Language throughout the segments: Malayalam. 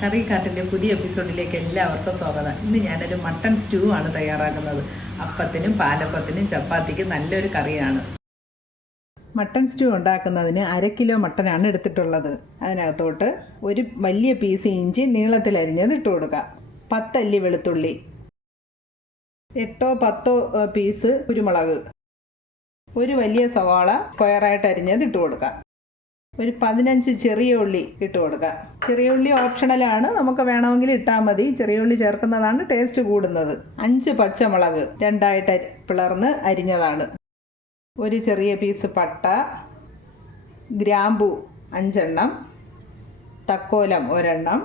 കറിക്കാട്ടിൻ്റെ പുതിയ എപ്പിസോഡിലേക്ക് എല്ലാവർക്കും സ്വാഗതം. ഇന്ന് ഞാനൊരു മട്ടൺ സ്റ്റൂ ആണ് തയ്യാറാക്കുന്നത്. അപ്പത്തിനും പാലപ്പത്തിനും ചപ്പാത്തിക്കും നല്ലൊരു കറിയാണ്. മട്ടൺ സ്റ്റൂ ഉണ്ടാക്കുന്നതിന് 1/2 കിലോ മട്ടനാണ് എടുത്തിട്ടുള്ളത്. അതിനകത്തോട്ട് ഒരു വലിയ പീസ് ഇഞ്ചി നീളത്തിൽ അരിഞ്ഞത് ഇട്ട് കൊടുക്കുക. 10 അല്ലി വെളുത്തുള്ളി, 8-10 പീസ് കുരുമുളക്, ഒരു വലിയ സവാള സ്ക്വയറായിട്ട് അരിഞ്ഞത് ഇട്ട് കൊടുക്കുക. ഒരു 15 ചെറിയ ഉള്ളി ഇട്ട് കൊടുക്കുക. ചെറിയ ഉള്ളി ഓപ്ഷണലാണ്, നമുക്ക് വേണമെങ്കിൽ ഇട്ടാൽ മതി. ചെറിയ ഉള്ളി ചേർക്കുന്നതാണ് ടേസ്റ്റ് കൂടുന്നത്. 5 പച്ചമുളക് 2ആയിട്ട് പിളർന്ന് അരിഞ്ഞതാണ്. ഒരു ചെറിയ പീസ് പട്ട, ഗ്രാമ്പു 5 എണ്ണം, തക്കോലം 1 എണ്ണം,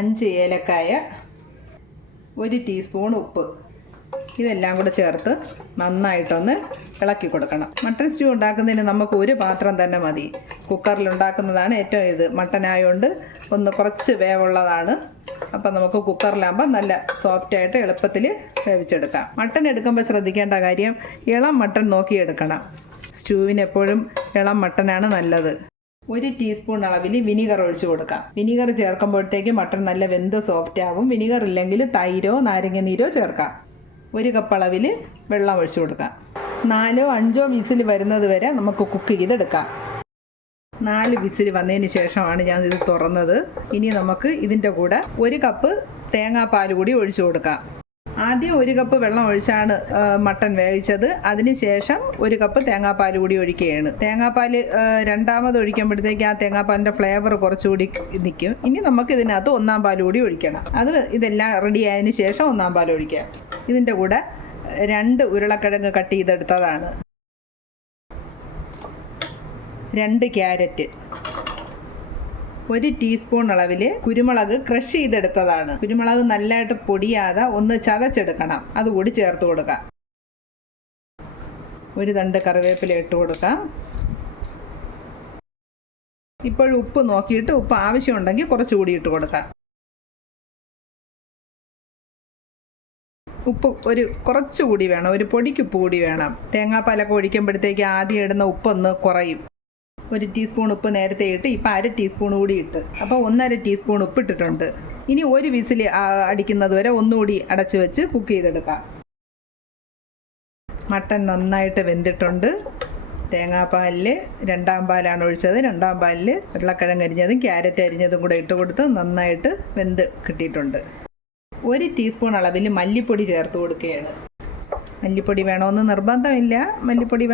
5 ഏലക്കായ, 1 ടീസ്പൂൺ ഉപ്പ്. ഇതെല്ലാം കൂടെ ചേർത്ത് നന്നായിട്ടൊന്ന് ഇളക്കി കൊടുക്കണം. മട്ടൺ സ്റ്റൂ ഉണ്ടാക്കുന്നതിന് നമുക്ക് ഒരു പാത്രം തന്നെ മതി. കുക്കറിൽ ഉണ്ടാക്കുന്നതാണ് ഏറ്റവും മട്ടനായതുകൊണ്ട് കുറച്ച് വേവുള്ളതാണ്. അപ്പം നമുക്ക് കുക്കറിലാകുമ്പോൾ നല്ല സോഫ്റ്റായിട്ട് എളുപ്പത്തിൽ വേവിച്ചെടുക്കാം. മട്ടൻ എടുക്കുമ്പോൾ ശ്രദ്ധിക്കേണ്ട കാര്യം, ഇളം മട്ടൺ നോക്കി എടുക്കണം. സ്റ്റൂവിന് എപ്പോഴും ഇളം മട്ടനാണ് നല്ലത്. 1 ടീസ്പൂൺ അളവിൽ വിനീഗർ ഒഴിച്ച് കൊടുക്കാം. വിനീഗർ ചേർക്കുമ്പോഴത്തേക്ക് മട്ടൺ നല്ല വെന്ത് സോഫ്റ്റ് ആവും. വിനീഗർ ഇല്ലെങ്കിൽ തൈരോ നാരങ്ങ നീരോ ചേർക്കാം. 1 കപ്പ് അളവിൽ വെള്ളം ഒഴിച്ചു കൊടുക്കാം. 4-5 വിസിൽ വരുന്നത് വരെ നമുക്ക് കുക്ക് ചെയ്തെടുക്കാം. 4 വിസിൽ വന്നതിന് ശേഷമാണ് ഞാൻ ഇത് തുറന്നത്. ഇനി നമുക്ക് ഇതിൻ്റെ കൂടെ 1 കപ്പ് തേങ്ങാപ്പാൽ കൂടി ഒഴിച്ചു കൊടുക്കാം. ആദ്യം 1 കപ്പ് വെള്ളം ഒഴിച്ചാണ് മട്ടൺ വേവിച്ചത്. അതിനുശേഷം 1 കപ്പ് തേങ്ങാപ്പാൽ കൂടി ഒഴിക്കുകയാണ്. തേങ്ങാപ്പാൽ രണ്ടാമത് ഒഴിക്കുമ്പോഴത്തേക്ക് ആ തേങ്ങാപ്പാലിൻ്റെ ഫ്ലേവർ കുറച്ചുകൂടി നിൽക്കും. ഇനി നമുക്ക് ഇതിനകത്ത് 1-ാം പാൽ കൂടി ഒഴിക്കണം. ഇതെല്ലാം റെഡി ആയതിനു ശേഷം 1-ാം പാൽ ഒഴിക്കാം. ഇതിൻ്റെ കൂടെ 2 ഉരുളക്കിഴങ്ങ് കട്ട് ചെയ്തെടുത്തതാണ്, 2 ക്യാരറ്റ്, 1 ടീസ്പൂൺ അളവിൽ കുരുമുളക് ക്രഷ് ചെയ്തെടുത്തതാണ്. കുരുമുളക് നല്ലതായിട്ട് പൊടിയാതെ ഒന്ന് ചതച്ചെടുക്കണം. അതുകൂടി ചേർത്ത് കൊടുക്കാം. 1 തണ്ട് കറിവേപ്പില ഇട്ട് കൊടുക്കാം. ഇപ്പോഴും ഉപ്പ് നോക്കിയിട്ട് ഉപ്പ് ആവശ്യമുണ്ടെങ്കിൽ കുറച്ചുകൂടി ഇട്ട് കൊടുക്കാം. ഉപ്പ് കുറച്ചുകൂടി വേണം, ഒരു പൊടിക്കുപ്പ് കൂടി വേണം. തേങ്ങാപ്പാലൊക്കെ ഒഴിക്കുമ്പോഴത്തേക്ക് ആദ്യം ഇടുന്ന ഉപ്പൊന്ന് കുറയും. 1 ടീസ്പൂൺ ഉപ്പ് നേരത്തെ ഇട്ട് ഇപ്പം 1/2 ടീസ്പൂൺ കൂടി ഇട്ട്, അപ്പോൾ 1/2 ടീസ്പൂൺ ഉപ്പ് ഇട്ടിട്ടുണ്ട്. ഇനി 1 വിസിൽ അടിക്കുന്നത് വരെ ഒന്നുകൂടി അടച്ചു വെച്ച് കുക്ക് ചെയ്തെടുക്കാം. മട്ടൺ നന്നായിട്ട് വെന്തിട്ടുണ്ട്. തേങ്ങാപ്പാലിൽ 2-ാം പാലാണ് ഒഴിച്ചത്. 2-ാം പാലിൽ ഉരുളക്കിഴങ്ങ് അരിഞ്ഞതും ക്യാരറ്റ് അരിഞ്ഞതും കൂടെ ഇട്ട് കൊടുത്ത് നന്നായിട്ട് വെന്ത് കിട്ടിയിട്ടുണ്ട്. 1 ടീസ്പൂൺ അളവിൽ മല്ലിപ്പൊടി ചേർത്ത് കൊടുക്കുകയാണ്. മല്ലിപ്പൊടി വേണമെന്ന് നിർബന്ധമില്ല. മല്ലിപ്പൊടി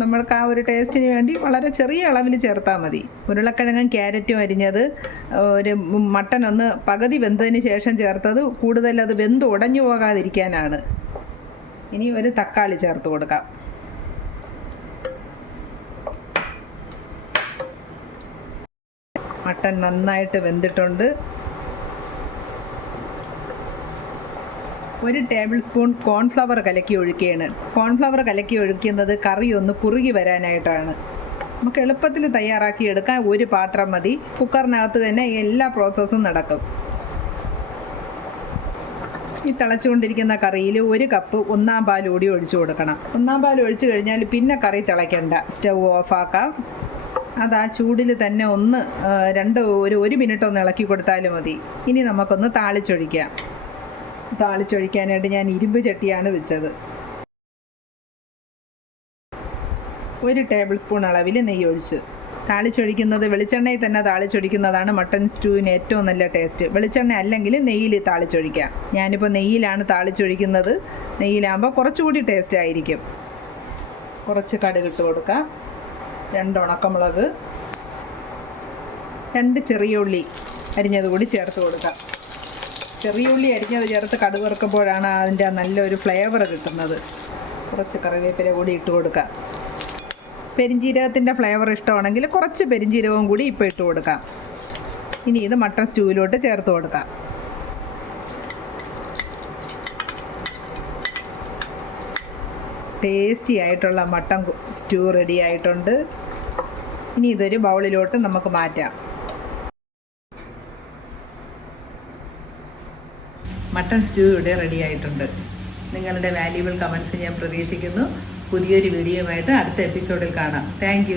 നമ്മൾക്ക് ആ ഒരു ടേസ്റ്റിന് വേണ്ടി വളരെ ചെറിയ അളവിൽ ചേർത്താൽ മതി. ഉരുളക്കിഴങ്ങും ക്യാരറ്റും അരിഞ്ഞത് ഒരു മട്ടൺ ഒന്ന് പകുതി വെന്തതിന് ശേഷം ചേർത്തത് കൂടുതൽ അത് വെന്ത് ഉടഞ്ഞു പോകാതിരിക്കാനാണ്. ഇനി 1 തക്കാളി ചേർത്ത് കൊടുക്കാം. മട്ടൺ നന്നായിട്ട് വെന്തിട്ടുണ്ട്. 1 ടേബിൾ സ്പൂൺ കോൺഫ്ലവർ കലക്കി ഒഴിക്കുകയാണ്. കോൺഫ്ലവർ കലക്കി ഒഴിക്കുന്നത് കറി ഒന്ന് കുറുകി വരാനായിട്ടാണ്. നമുക്ക് എളുപ്പത്തിൽ തയ്യാറാക്കിയെടുക്കാൻ 1 പാത്രം മതി. കുക്കറിനകത്ത് തന്നെ എല്ലാ പ്രോസസ്സും നടക്കും. ഈ തിളച്ചുകൊണ്ടിരിക്കുന്ന കറിയിൽ 1 കപ്പ് 1-ാം പാൽ കൂടി ഒഴിച്ചു കൊടുക്കണം. 1-ാം പാൽ ഒഴിച്ചു കഴിഞ്ഞാൽ പിന്നെ കറി തിളയ്ക്കണ്ട. സ്റ്റൗ ഓഫാക്കാം. അത് ആ ചൂടിൽ തന്നെ ഒന്ന് 1 മിനിറ്റ് ഒന്ന് ഇളക്കി കൊടുത്താലും മതി. ഇനി നമുക്കൊന്ന് താളിച്ചൊഴിക്കാം. താളിച്ചൊഴിക്കാനായിട്ട് ഞാൻ ഇരുമ്പ് ചട്ടിയാണ് വെച്ചത്. 1 ടേബിൾ സ്പൂൺ അളവിൽ നെയ്യ് ഒഴിച്ച് താളിച്ചൊഴിക്കുന്നത്, വെളിച്ചെണ്ണയിൽ തന്നെ താളിച്ചൊഴിക്കുന്നതാണ് മട്ടൺ സ്റ്റൂവിന് ഏറ്റവും നല്ല ടേസ്റ്റ്. വെളിച്ചെണ്ണ അല്ലെങ്കിൽ നെയ്യിൽ താളിച്ചൊഴിക്കാം. ഞാനിപ്പോൾ നെയ്യിലാണ് താളിച്ചൊഴിക്കുന്നത്. നെയ്യിലാകുമ്പോൾ കുറച്ചുകൂടി ടേസ്റ്റ് ആയിരിക്കും. കുറച്ച് കടുക് ഇട്ട് കൊടുക്കാം. 2 ഉണക്കമുളക്, 2 ചെറിയ ഉള്ളി അരിഞ്ഞത് കൂടി ചേർത്ത് കൊടുക്കാം. ചെറിയ ഉള്ളി അരിഞ്ഞത് ചേർത്ത് കടുക് വറുക്കുമ്പോഴാണ് അതിൻ്റെ നല്ലൊരു ഫ്ലേവർ കിട്ടുന്നത്. കുറച്ച് കറിവേപ്പില കൂടി ഇട്ട് കൊടുക്കാം. പെരിഞ്ജീരകത്തിൻ്റെ ഫ്ലേവർ ഇഷ്ടമാണെങ്കിൽ കുറച്ച് പെരിഞ്ജീരകവും കൂടി ഇപ്പോൾ ഇട്ട് കൊടുക്കാം. ഇനി ഇത് മട്ടൺ സ്റ്റൂവിലോട്ട് ചേർത്ത് കൊടുക്കാം. ടേസ്റ്റി ആയിട്ടുള്ള മട്ടൺ സ്റ്റൂ റെഡി ആയിട്ടുണ്ട്. ഇനി ഇതൊരു ബൗളിലോട്ട് നമുക്ക് മാറ്റാം. മട്ടൺ സ്റ്റൂ ഇവിടെ റെഡി ആയിട്ടുണ്ട്. നിങ്ങളുടെ വാല്യുബിൾ കമൻറ്റ്സ് ഞാൻ പ്രതീക്ഷിക്കുന്നു. പുതിയൊരു വീഡിയോയുമായിട്ട് അടുത്ത എപ്പിസോഡിൽ കാണാം. താങ്ക്